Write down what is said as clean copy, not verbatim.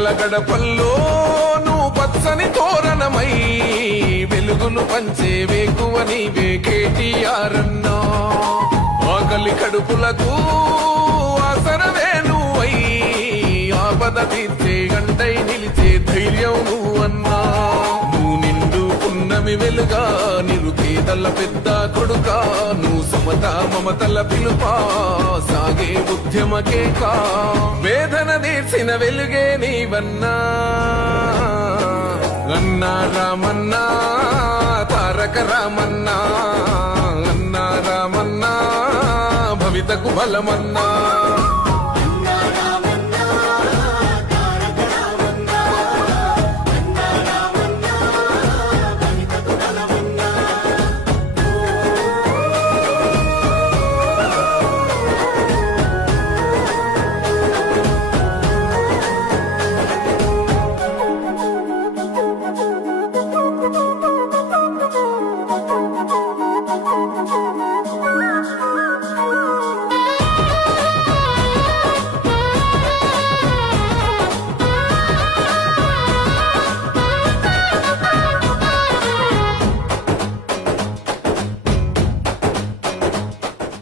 పేదల గడపల్లో నువ్వు పచ్చని తోరణమై వెలుగులు పంచే వేకువ నీవే కేటీఆర్ అన్నా. ఆకలి కడుపులకు ఆసరవే నువ్వై ఆపద తీర్చే గంటై నిలిచే ధైర్యం నువ్వన్నా. నువ్వు నిండు పున్నమి వెలుగా నిరుపేదల పెద్ద కొడుకా. నువ్వు సమత మమతల పిలుపా సాగే ఉద్యమకే కా. వేదన తీర్చిన వెలుగే నీవన్నా. అన్నా రామన్నా తారక రామన్నా. అన్నా రామన్నా భవితకు బలమన్నా.